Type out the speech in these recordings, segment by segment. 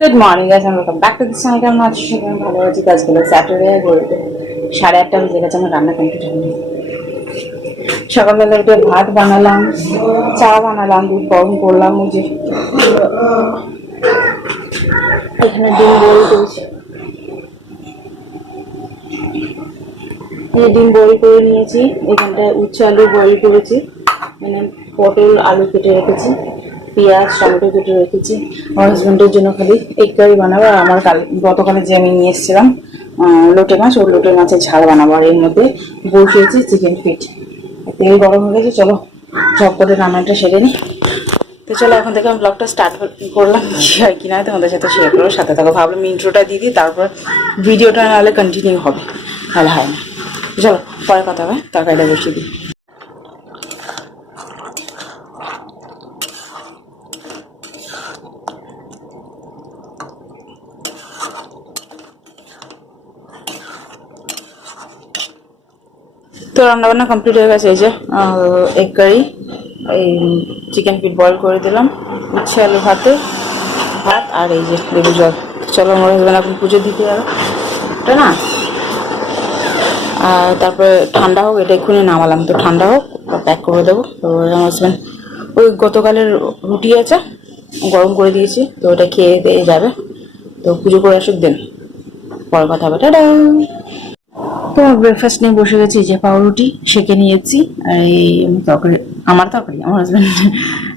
Good morning guys, welcome back to this channel. কেমন আছো সবাই? ভালো আছি। কাজগুলো স্যাটারডে ঘড়িতে 8:30 বেজে গেছে, আমার রান্না কমপ্লিট হয়নি। সকালবেলা উঠে ভাত বানালাম, চা বানালাম, দুধ গরম করলাম। ওই যে এখানে ডিম বয়েল করেছি, ডিম বয়েল করে নিয়েছি। এখানটায় উচ্ছে আলু বয়েল করেছি, মানে পটল আলু কেটে রেখেছি, পেঁয়াজ টমেটো কেটে রেখেছি। আমার হাজব্যান্ডের জন্য খালি এগ কারি বানাবো। আর আমার গতকালে যে আমি নিয়ে এসেছিলাম লোটে মাছ, ওই লোটে মাছের ঝাল বানাবো। আর এর মধ্যে বসিয়েছি চিকেন ফিট। তেল গরম হয়ে গেছে, চলো ঝপ করে রান্নাটা সেরে নিই। তো চলো এখন থেকে আমি ব্লগটা স্টার্ট করলাম। কি হয় কি না তোমাদের সাথে শেয়ার করবো, সাথে থাকো। ভাবলাম ইন্ট্রোটা দিয়ে দিই, তারপর ভিডিওটা নাহলে কন্টিনিউ হবে, তাহলে হয় না। চলো পরে কথা হবে, তরকারিটা বসিয়ে দিই। তো রান্নাবান্না কমপ্লিট হয়ে গেছে। এই যে এগ কারি, এই চিকেন ফিট বয়েল করে দিলাম, উচ্ছে আলু ভাত, আর এই যে লেবু জল। চলো আমার হাজব্যান্ড এখন পুজো দিতে যাবে, ওটা না। আর তারপরে ঠান্ডা হোক, এটা এক্ষুনি নামালাম, তো ঠান্ডা হোক প্যাক করে দেবো। তো আমার হাজব্যান্ড ওই গতকালের রুটি আছে, গরম করে দিয়েছি, তো ওটা খেয়ে দিয়ে যাবে। তো পুজো করে আসুক, দেন পরে কথা হবে। টাটা। তো ব্রেকফাস্ট নিয়ে বসে গেছি, যে পাউরুটি সেঁকে নিয়েছি। আর এই তরকারি, আমার হাজব্যান্ড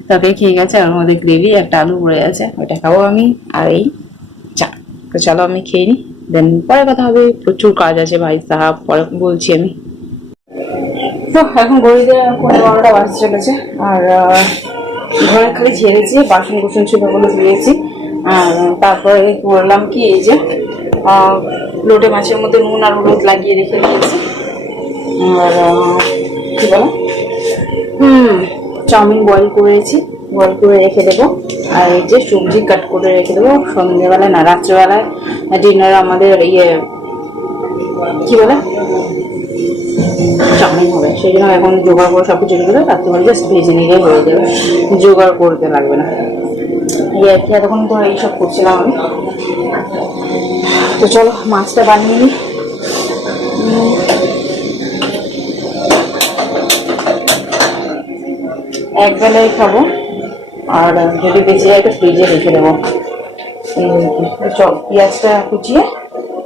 তরকারি খেয়ে গেছে। আর ওর মধ্যে গ্রেভি, একটা আলু পড়ে আছে, ওইটা খাবো আমি। আর এই চা। তো চলো আমি খেয়ে নিই, দেন পরে কথা হবে। প্রচুর কাজ আছে ভাই সাহাব, পরে বলছি আমি। তো এখন ঘড়িতে 12:30 বাজতে চলেছে। আর ঘরে খালি ঝেড়েছি, বাসন কুসন ছিল ওগুলো ধুয়েছি। আর তারপরে করলাম কি, এই যে লোটে মাছের মধ্যে নুন আর হলুদ লাগিয়ে রেখে দিয়েছি। আর কি বলো, চাউমিন বয়েল করেছি, বয়েল করে রেখে দেবো। আর এই যে সবজি কাট করে রেখে দেবো সন্ধ্যেবেলায়, না রাত্রেবেলায় ডিনার আমাদের ইয়ে কি বলে চাউমিন হবে। সেই জন্য এখন জোগাড় করে সবকিছু রেখে দেবো, রাত্রেবেলা জাস্ট ভেজে নিলেই হয়ে যাবে, জোগাড় করতে লাগবে না। এই আর কি, এতক্ষণ ধরে এইসব করছিলাম আমি। তো চলো মাছটা বানিয়ে নিই। এক বেলায় খাবো, আর যদি বেঁচে যায় একটু ফ্রিজে রেখে দেবো। পেঁয়াজটা কুচিয়ে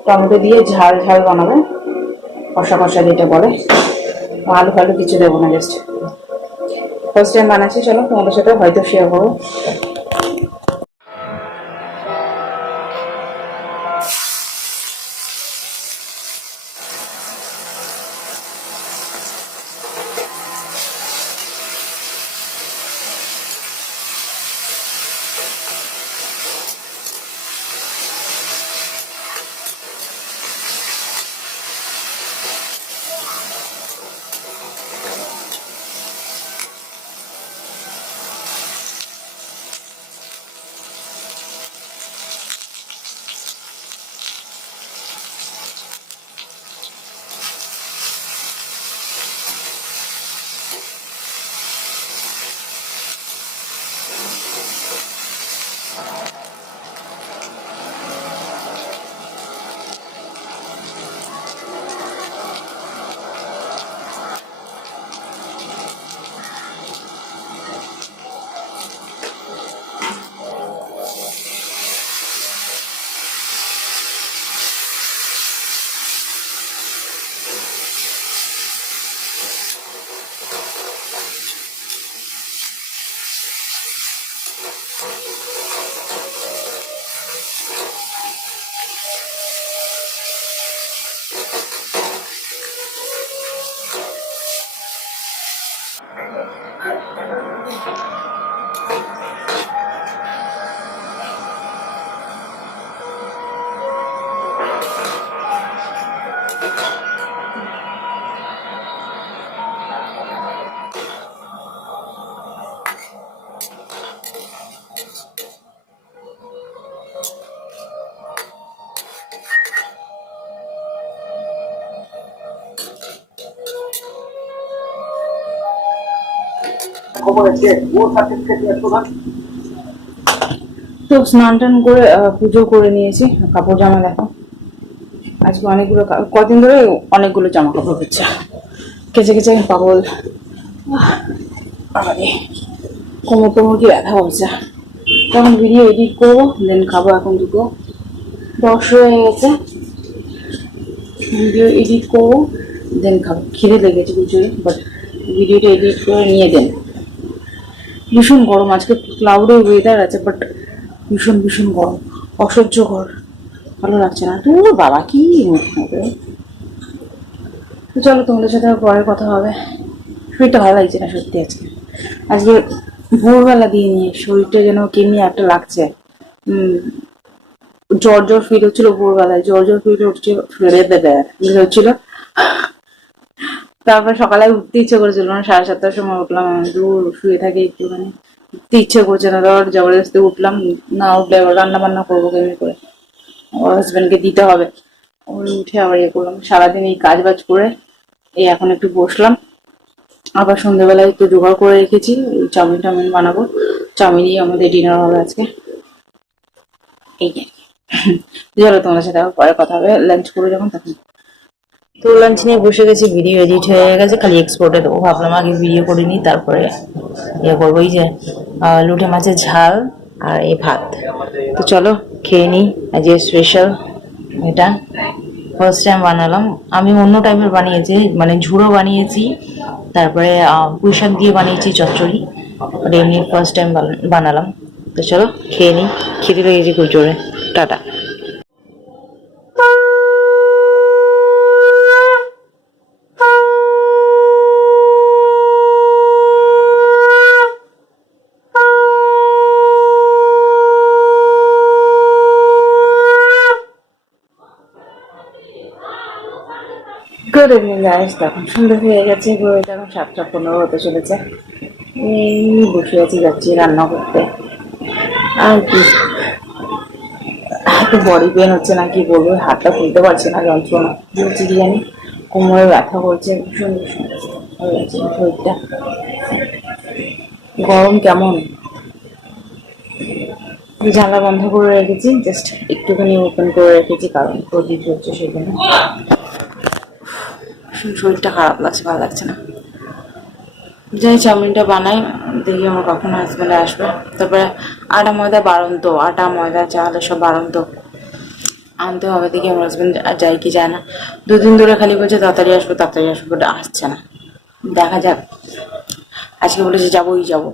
টমেটো দিয়ে ঝাল ঝাল বানাবে, কষা কষা যেটা বলে। আলু ফালু কিছু দেবো না, জাস্ট ফার্স্ট টাইম বানাচ্ছি। চলো তোমাদের সাথে হয়তো শেয়ার করবো। তো তো স্নান টান করে পুজো করে নিয়েছি। কাপড় জামা দেখো, আজকে অনেকগুলো কদিন ধরে অনেকগুলো জামা কাপড় হচ্ছে, কেচে কেচে আমি পাগল। আরে কোমর টোমর কি ব্যথা হচ্ছে। তখন ভিডিও এডিট করবো, দেন খাবো। এখন 2:10 হয়ে গেছে, ভিডিও এডিট করবো দেন খাবো। খিদে লেগেছে প্রচুর, বাট ভিডিওটা এডিট করে নিয়ে দেন। ভীষণ গরম আজকে, ক্লাউডের ওয়েদার আছে, বাট ভীষণ ভীষণ গরম, অসহ্যকর, ভালো লাগছে না। তোর বাবা কি হবে। তো চলো, তোমাদের সাথে পরে কথা হবে। শরীরটা ভালো লাগছে না সত্যি আজকে। আজকে ভোরবেলা দিয়ে নিয়ে শরীরটা যেন কেমনি একটা লাগছে। জ্বর জ্বর ফিল হচ্ছিল ভোরবেলায়, জ্বর ফিল হচ্ছিল। তারপর সকালে উঠতে ইচ্ছে করেছিল না, 7:30টার সময় উঠলাম। দূর শুয়ে থাকি একটুখানি, উঠতে ইচ্ছে করছে না, ধর জবরদস্তি উঠলাম। না উঠলে আবার রান্না বান্না করবো কেমনি করে, ওর হাজবেন্ডকে দিতে হবে। ওই উঠে আবার ইয়ে করলাম, সারাদিন এই কাজ বাজ করে এই এখন একটু বসলাম। আবার সন্ধ্যেবেলায় একটু জোগাড় করে রেখেছি, চাউমিন টাউমিন বানাবো। চাউমিনই আমাদের ডিনার হবে আজকে। এই আর কি। চলো, তোমাদের সাথে আবার পরে কথা হবে, লাঞ্চ করে যখন তখন। তো লাঞ্চ নিয়ে বসে গেছি, ভিডিও এডিট হয়ে গেছে, খালি এক্সপোর্টে দেবো। ভাবলাম আগে ভিডিও করে নিই, তারপরে ইয়ে করবো। এই যে লুটে মাছের ঝাল আর এই ভাত। তো চলো খেয়ে নিই, আজ স্পেশাল এটা। ফার্স্ট টাইম বানালাম আমি, অন্য টাইপের বানিয়েছি, মানে ঝুড়ো বানিয়েছি, তারপরে পুঁই শাক দিয়ে বানিয়েছি চচ্চড়ি, বাট এমনি ফার্স্ট টাইম বানালাম। তো চলো খেয়ে নিই, খেতে লেগেছি খুব জোরে। টাটা। গুড ইভিনিং গাইস, তখন সন্ধ্যা হয়ে গেছে, ঘুরে এখন 7:15 হতে চলেছে। এই বসে আছি, যাচ্ছি রান্না করতে। আর কি, একটু বডি পেন হচ্ছে না, কি বলবো, হাতটা খুলতে পারছি না, যন্ত্রণা বলছি কি জানি, কোমরে ব্যথা করছে ভীষণ ভীষণ। হয়ে গেছে শরীরটা। গরম কেমন, জানলা বন্ধ করে রেখেছি, জাস্ট একটুখানি ওপেন করে রেখেছি, কারণ প্রদীপ হচ্ছে সেখানে। শরীরটা খারাপ লাগছে, ভালো লাগছে না। যাই চাউমিনটা বানাই, দেখি আমার কখন হাজব্যান্ড আসবে। তারপরে আটা ময়দা বাড়ন্ত, আটা ময়দা চাল এসব বাড়ন্ত আনতে হবে। দেখি আমার হাজব্যান্ড যায় কি যায় না। 2 দিন ধরে খালি বলছে তাড়াতাড়ি আসবো তাড়াতাড়ি আসবো, ওটা আসছে না। দেখা যাক, আজকে বলেছে যাবোই যাবো।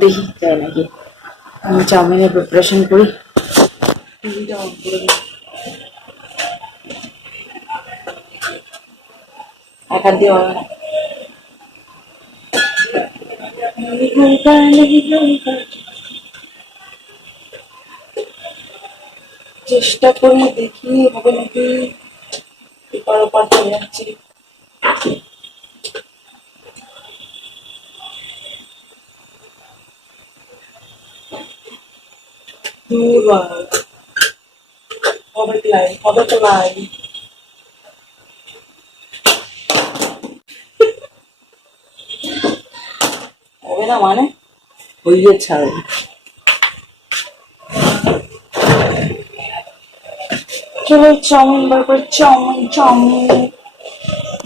দেখি যাই নাকি। আমি চাউমিনের প্রিপারেশন করি। এক হাত দিয়ে হবে না। চেষ্টা করি, দেখি হবে নাকি। এপার ওপার চলে যাচ্ছি। হবে লাই, হবে তো লাই। হবে না মানে হইয়ে ছাড়। চলো চাউমিন বার করে, চাউমিন চাউমিন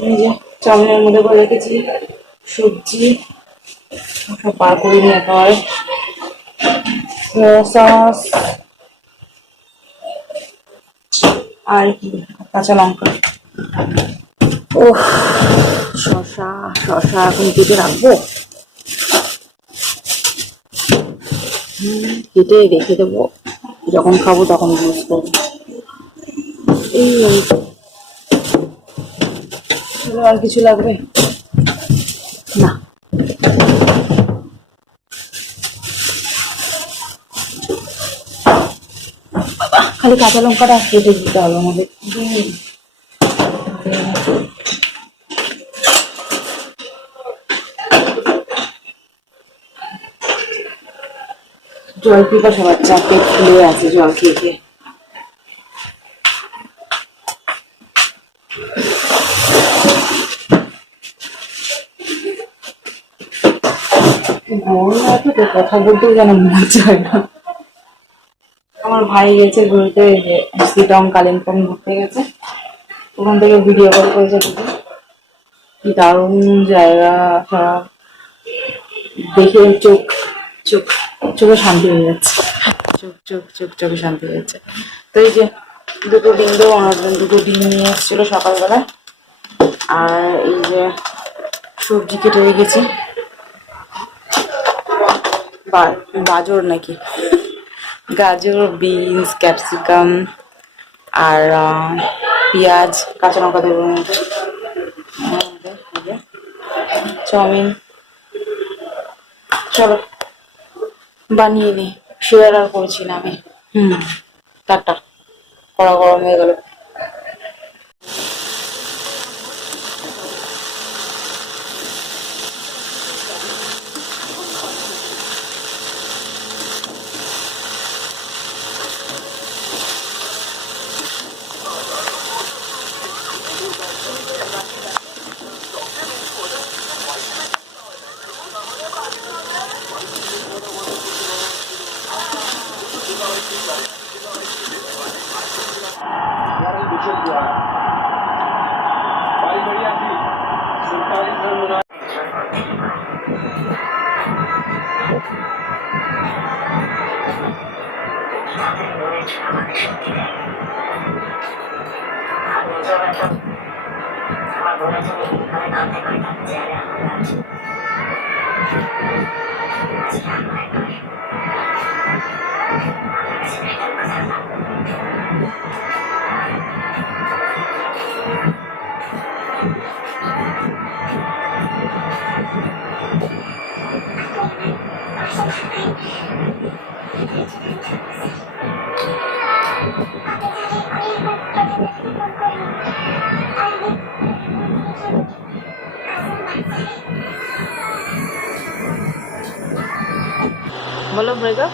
এই যে চাউমিনের মধ্যে করে রেখেছি সবজি, সব বার করে নিয়ে একেবারে সস আর কি কাঁচা লঙ্কা। ও শশা, শশা এখন কেটে রাখবো, কেটে রেখে দেবো, যখন খাবো তখন ইউজ করবো। এই আর কিছু লাগবে না। খালি কাঁচা লঙ্কাটা কেটে দিতে হবে আমাদের। জল পিপাসা বাচ্চা, পেট ফুলে আছে জল খেয়ে খেয়ে। গরম এত তো কথা বলতেও যেন মন চায় না। আমার ভাই গেছে ঘুরতে, যে সিটং কালিম্পং ঘুরতে গেছে, ওখান থেকে ভিডিও কল করেছে দিদি। কি দারুণ জায়গা, সব দেখে চোখ চোখ চোখে শান্তি হয়ে যাচ্ছে, চোখে শান্তি হয়ে যাচ্ছে। তো এই যে দুটো ডিম দেবো, আমার জন্য দুটো ডিম নিয়ে এসেছিলো সকালবেলা। আর এই যে সবজি কেটে রেখেছি, গাজর নাকি গাজর, বিনস, ক্যাপসিকাম আর পেঁয়াজ, কাঁচা লঙ্কা দেবো। চাউমিন চলো বানিয়ে নি, শেয়ার আর করেছি না আমি। টাটা, কড়া গরম হয়ে গেল। বলো ব্রেকআপ।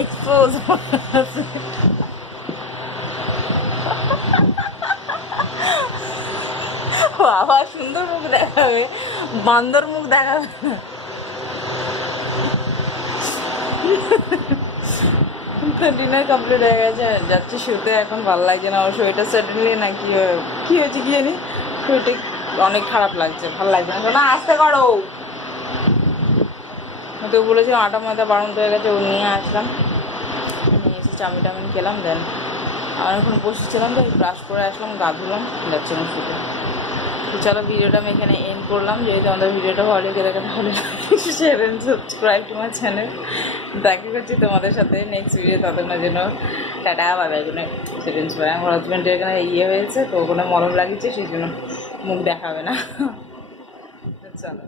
এক্সপোজ আবার সুন্দর মুখ দেখাবে, বান্দর মুখ দেখাবে। ডিনার কমপ্লিট হয়ে গেছে, যাচ্ছি শুতে। এখন ভালো লাগছে না, আমার শরীরটা সাডেনলি না কি হয়েছে কি জানি, শরীরটা অনেক খারাপ লাগছে, ভালো লাগছে না। শোনা আসতে করো, তো বলেছিলাম আটা ময়দা বাড়ন্ত হয়ে গেছে, ও নিয়ে আসলাম, নিয়ে এসে চাউমিন টাউমিন খেলাম। দেন আমার এখন বসেছিলাম, তো ব্রাশ করে আসলাম, গা ধুলাম, যাচ্ছিলাম শুতে। তো চলো ভিডিওটা আমি এখানে এন্ড করলাম। যদি তোমাদের ভিডিওটা ভালো লেগে থাকে তাহলে share and subscribe to my channel. দেখা করছি তোমাদের সাথে নেক্সট ভিডিও, ততক্ষণের জন্য টাটা, বাই বাই। কোনো সেটেন্স বাই। আমার হাজব্যান্ডের এখানে হয়েছে, তো ওখানে মলম লাগিয়েছে, সেই জন্য মুখ দেখাবে না। চলো।